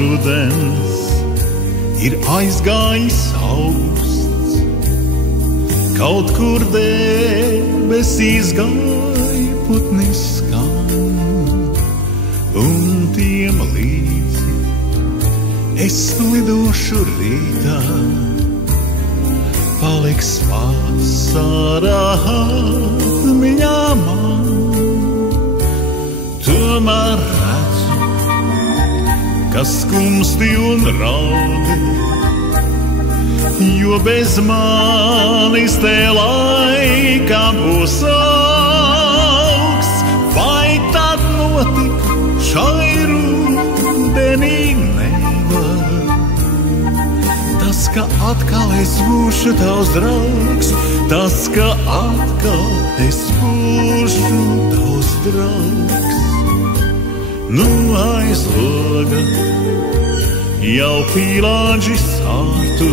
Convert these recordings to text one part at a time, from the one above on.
Rudens ir aizgājis austs, kaut kur debesīs gaiputnis skan, un tiem līdzi es lidošu rītā, paliks vasarā atmiņā man, tomēr kas skumsti un raudi, jo bez manis te laikam būs augsts. Vai tad notikt šai rudenī nevar? Tas, ka atkal es būšu tavs draugs, tas, ka atkal es būšu tavs draugs. Nu aiz loga jau pīlāģi sārto,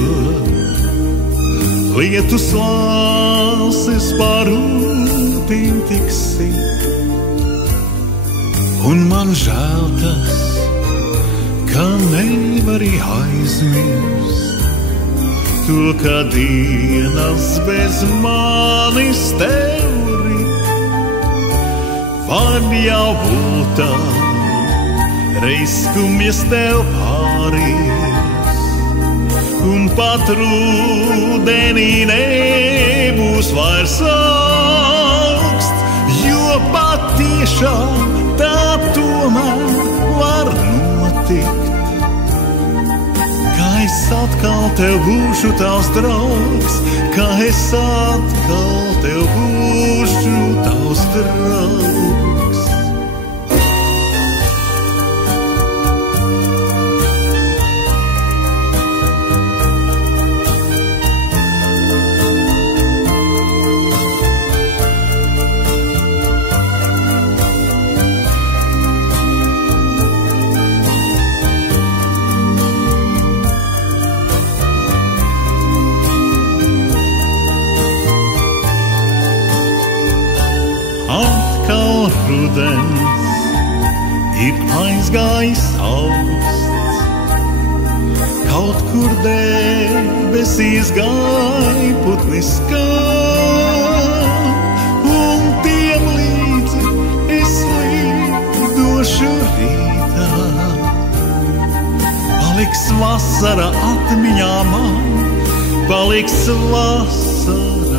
lietus lāses par ūtīm tik sit. Un man žēl tas, ka nevari aizmirst to, ka dienas bez manis tev rit. Var jau būt tā, reiz skumjas tev pāries, un pat rudenī nebūs vairs augsts, jo patiešām tā tomēr var notikt, ka es atkal tev būšu tavs draugs, ka es atkal tev būšu tavs draugs. Rudens ir aizgājis austs, kaut kur debesīs gaiputnis skan, un tiem līdzi es lidošu rītā, paliks vasara atmiņā man, paliks vasara